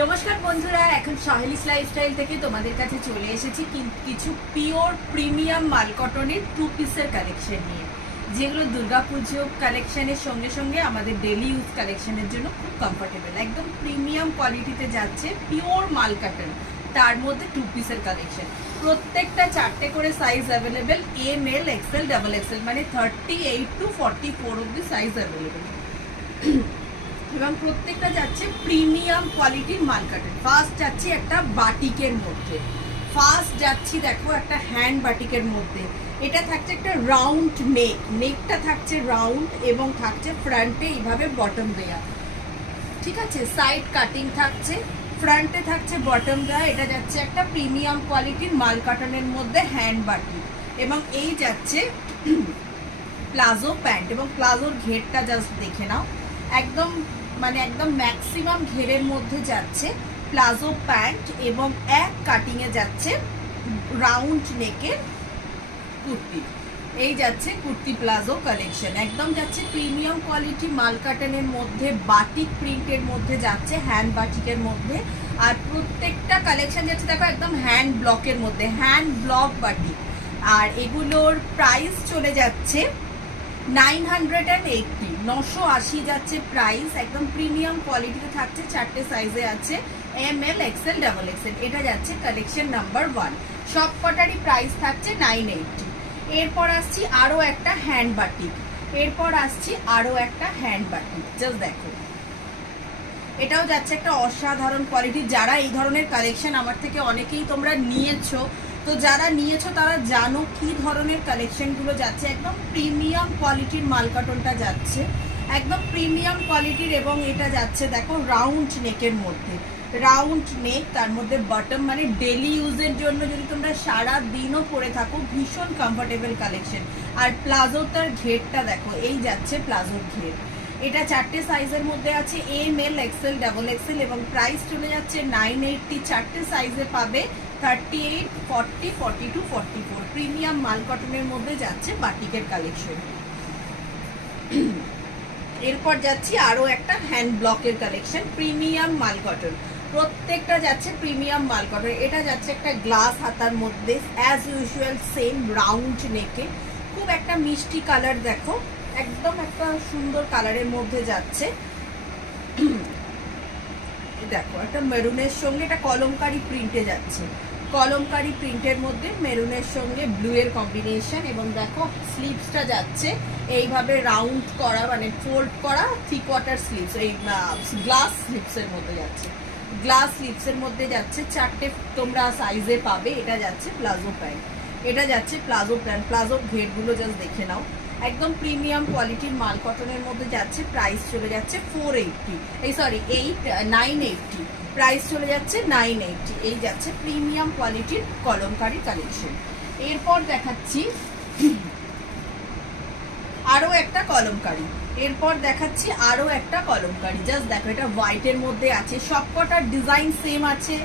নমস্কার বন্ধুরা, এখন সাহেলিস লাইফস্টাইল থেকে তোমাদের কাছে চলে এসেছি কিছু পিওর প্রিমিয়াম মাল কটনের 2 পিসের কালেকশন নিয়ে, যেগুলো দুর্গাপুজো কালেকশনের সঙ্গে সঙ্গে আমাদের ডেলি ইউজ কালেকশনের জন্য খুব কমফোর্টেবল, একদম প্রিমিয়াম কোয়ালিটিতে যাচ্ছে পিওর মাল কটন। তার মধ্যে 2 পিসের কালেকশন, প্রত্যেকটা 4টে করে size available, M L XL double XL, মানে 38 to 44 অব্দি সাইজ অ্যাভেলেবেল এবং প্রত্যেকটা যাচ্ছে প্রিমিয়াম কোয়ালিটির মাল কাটন। ফার্স্ট যাচ্ছি একটা বাটিকের মধ্যে, ফার্স্ট যাচ্ছি দেখো একটা হ্যান্ড বাটিকের মধ্যে। এটা থাকছে একটা রাউন্ড নেক, নেকটা থাকছে রাউন্ড এবং থাকছে ফ্রন্টে এইভাবে বটম দেয়া, ঠিক আছে, সাইড কাটিং থাকছে, ফ্রন্টে থাকছে বটম দেয়া। এটা যাচ্ছে একটা প্রিমিয়াম কোয়ালিটির মাল কাটনের মধ্যে হ্যান্ড বাটিক এবং এই যাচ্ছে প্লাজো প্যান্ট এবং প্লাজোর ঘেরটা জাস্ট দেখে নাও, একদম মানে একদম ম্যাক্সিমাম ঘেরের মধ্যে যাচ্ছে প্লাজো প্যান্ট এবং এক কাটিং এ যাচ্ছে রাউন্ড নেকের কুর্তি। এই যাচ্ছে কুর্তি প্লাজো কালেকশন, একদম যাচ্ছে প্রিমিয়াম কোয়ালিটি মাল কাটনের মধ্যে, বাটিক প্রিন্টের মধ্যে যাচ্ছে, হ্যান্ড বাটিকের মধ্যে। আর প্রত্যেকটা কালেকশন যাচ্ছে দেখো একদম হ্যান্ড ব্লকের মধ্যে, হ্যান্ড ব্লক বাটিক। আর এগুলোর প্রাইস চলে যাচ্ছে 980, 980 যাচ্ছে প্রাইস, একদম প্রিমিয়াম কোয়ালিটিতে থাকছে, 4টে সাইজে আছে, M L XL double XL. এটা যাচ্ছে কালেকশন নাম্বার 1, সব কটারই প্রাইস থাকছে 980। এরপর আসছি আরো একটা হ্যান্ড বাটিক, এরপর আসছি আরো একটা হ্যান্ড বাটিক, জাস্ট দেখো এটাও যাচ্ছে একটা অসাধারণ কোয়ালিটি। যারা এই ধরনের কালেকশন আমার থেকে অনেকেই তোমরা নিয়েছো, তো যারা নিয়েছো তারা জানো কি ধরনের কালেকশনগুলো যাচ্ছে, একদম প্রিমিয়াম কোয়ালিটির মাল কটনটা যাচ্ছে, একদম প্রিমিয়াম কোয়ালিটির। এবং এটা যাচ্ছে দেখো রাউন্ড নেকের মধ্যে, রাউন্ড নেক, তার মধ্যে বটম, মানে ডেলি ইউজের জন্য যদি তোমরা সারা দিনও পরে থাকো ভীষণ কমফোর্টেবল কালেকশন। আর প্লাজোটার ঘেরটা দেখো, এই যাচ্ছে প্লাজোর ঘের। এটা 4টে সাইজের মধ্যে আছে, M L XL double XL এবং প্রাইস চলে যাচ্ছে 980। 4টে সাইজে পাবে, 38, 40, 42, 44 প্রিমিয়াম মাল কটনের মধ্যে যাচ্ছে বাটিকের কালেকশন। এরপর যাচ্ছি আরো একটা হ্যান্ড ব্লকের কালেকশন, প্রিমিয়াম মাল কটন, প্রত্যেকটা যাচ্ছে প্রিমিয়াম মাল কটন। এটা যাচ্ছে একটা গ্লাস হাতার মধ্যে, অ্যাজ ইউজুয়াল সেম রাউন্ড নেকে, খুব একটা মিষ্টি কালার, দেখো একদম একটা সুন্দর কালারের মধ্যে যাচ্ছে। দেখো একটা মেরুনের সঙ্গে এটা কলমকারি প্রিন্টে যাচ্ছে, কলমকারি প্রিন্টের মধ্যে মেরুনের সঙ্গে ব্লু এর কম্বিনেশন। এবং দেখো স্লিভসটা যাচ্ছে এইভাবে রাউন্ড করা, মানে ফোল্ড করা 3/4 স্লিভস, এই গ্লাস স্লিভসের মধ্যে যাচ্ছে, গ্লাস স্লিভসের মধ্যে যাচ্ছে। 4টে তোমরা সাইজে পাবে। এটা যাচ্ছে প্লাজো প্যান্ট, এটা যাচ্ছে প্লাজো প্যান্ট, প্লাজোর ঘেরগুলো জাস্ট দেখে নাও, একদম প্রিমিয়াম কোয়ালিটির মাল কটনের মধ্যে যাচ্ছে। প্রাইস চলে যাচ্ছে 480, এই সরি 980, প্রাইস চলে যাচ্ছে 980। এই যাচ্ছে প্রিমিয়াম কোয়ালিটির কলমকারি কালেকশন। এরপর দেখাচ্ছি আরো একটা কলমকারি, এরপর দেখাচ্ছি আরো একটা কলমকারি, জাস্ট দেখো এটা হোয়াইটের মধ্যে আছে, সবকটার ডিজাইন সেম আছে,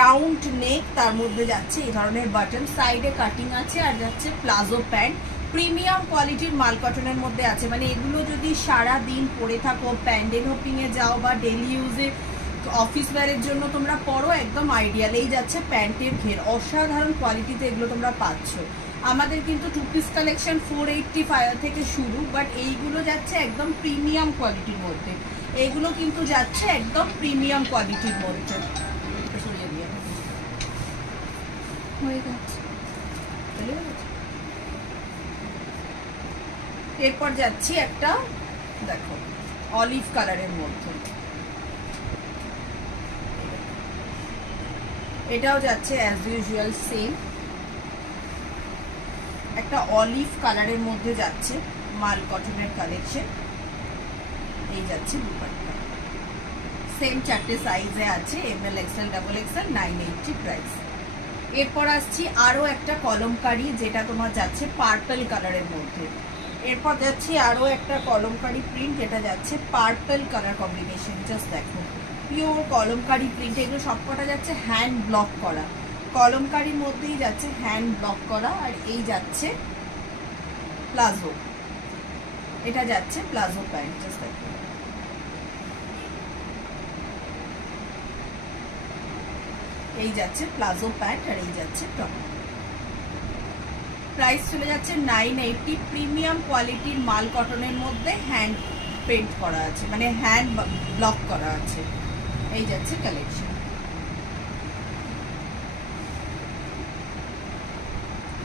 রাউন্ড নেক, তার মধ্যে যাচ্ছে এই ধরনের বাটন, সাইডে কাটিং আছে, আর যাচ্ছে প্লাজো প্যান্ট, প্রিমিয়াম কোয়ালিটির মাল কটনের মধ্যে আছে। মানে এগুলো যদি সারা দিন পরে থাকো, প্যান্ডেল হোপিং এ যাও বা ডেলি ইউজে অফিস ওয়্যারের জন্য তোমরা পরো, একদম আইডিয়াল। এই যাচ্ছে প্যান্টের ঘের, অসাধারণ কোয়ালিটিতে এগুলো তোমরা পাচ্ছ। আমাদের কিন্তু 2 পিস কালেকশন 485 থেকে শুরু, বাট এইগুলো যাচ্ছে একদম প্রিমিয়াম কোয়ালিটির মধ্যে, এইগুলো কিন্তু যাচ্ছে একদম প্রিমিয়াম কোয়ালিটির মধ্যে। এরপর যাচ্ছি একটা দেখো অলিভ কালারের মধ্যে, এটাও যাচ্ছে অ্যাজ ইউজুয়াল সেম একটা অলিভ কালারের মধ্যে যাচ্ছে মাল কটনের কালেকশন। এই যাচ্ছে দুপাট্টা, সেম 4টে সাইজে আছে, M L XL double XL, 980 price. এরপর আসছি আরো একটা কলমকারি, যেটা তোমার যাচ্ছে পার্পল কালারের মধ্যে। এরপর যাচ্ছি আরো একটা কলমকারি প্রিন্ট, যেটা যাচ্ছে পার্পল কালার কম্বিনেশন, জাস্ট দেখো পিওর কলমকারি প্রিন্ট। এগুলো সবকটা যাচ্ছে হ্যান্ড ব্লক করা, কলমকারির মধ্যেই যাচ্ছে হ্যান্ড ব্লক করা। আর এই যাচ্ছে প্লাজো, এটা যাচ্ছে প্লাজো প্যান্ট, জাস্ট দেখো এই যাচ্ছে প্লাজো প্যান্ট আর এই যাচ্ছে টপ। প্রাইস চলে যাচ্ছে 980। প্রিমিয়াম কোয়ালিটির মাল কটনের মধ্যে হ্যান্ড পেন্ট করা আছে, মানে হ্যান্ড ব্লক করা আছে। এই যাচ্ছে কালেকশন।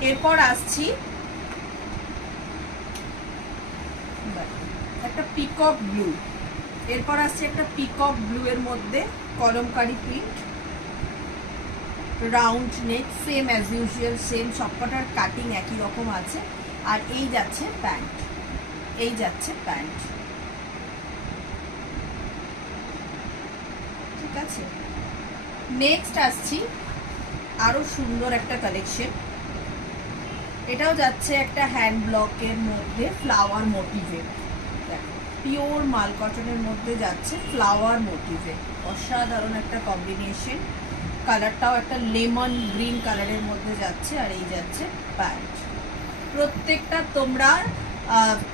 এরপর আসছি একটা পিকক ব্লু। এরপর আসছে একটা পিকক ব্লু এর মধ্যে Kalamkari print, round neck, same as usual, same সবকটার কাটিং একই রকম আছে। আর এই যাচ্ছে প্যান্ট, এই যাচ্ছে প্যান্ট, ঠিক আছে। নেক্সট আসছি আরো সুন্দর একটা কালেকশন। এটাও যাচ্ছে একটা হ্যান্ড ব্লকের মধ্যে ফ্লাওয়ার মোটিভে, পিওর মাল কটনের মধ্যে যাচ্ছে ফ্লাওয়ার মোটিভে। অসাধারণ একটা কম্বিনেশন, কালারটাও একটা লেমন গ্রিন কালারের মধ্যে যাচ্ছে। আর এই যাচ্ছে প্যান্ট। প্রত্যেকটা তোমরা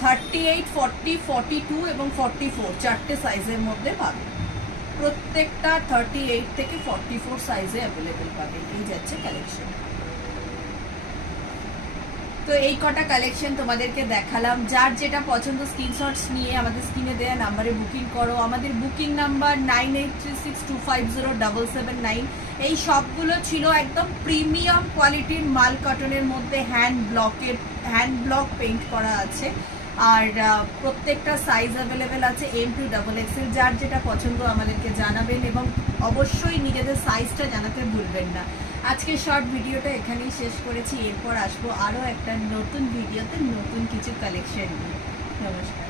38, 40, 42 এবং 44 চারটে সাইজের মধ্যে পাবে। প্রত্যেকটা 38 থেকে 44 সাইজে অ্যাভেলেবেল পাবে। এই যাচ্ছে কালেকশন। তো এই কটা কালেকশন তোমাদেরকে দেখালাম। যার যেটা পছন্দ স্ক্রিনশটস নিয়ে আমাদের স্ক্রিনে দেওয়া নাম্বারে বুকিং করো। আমাদের বুকিং নাম্বার 9836250779। এই সবগুলো ছিল একদম প্রিমিয়াম কোয়ালিটির মাল কটনের মধ্যে হ্যান্ড ব্লক পেইন্ট করা আছে। আর প্রত্যেকটা সাইজ অ্যাভেলেবেল আছে, M to XXL। যার যেটা পছন্দ আমাদেরকে জানাবেন এবং অবশ্যই নিজেদের সাইজটা জানাতে ভুলবেন না। আজকের শর্ট ভিডিওটা এখানেই শেষ করেছি। এরপর আসবো আরও একটা নতুন ভিডিওতে নতুন কিছু কালেকশন নিয়ে। নমস্কার।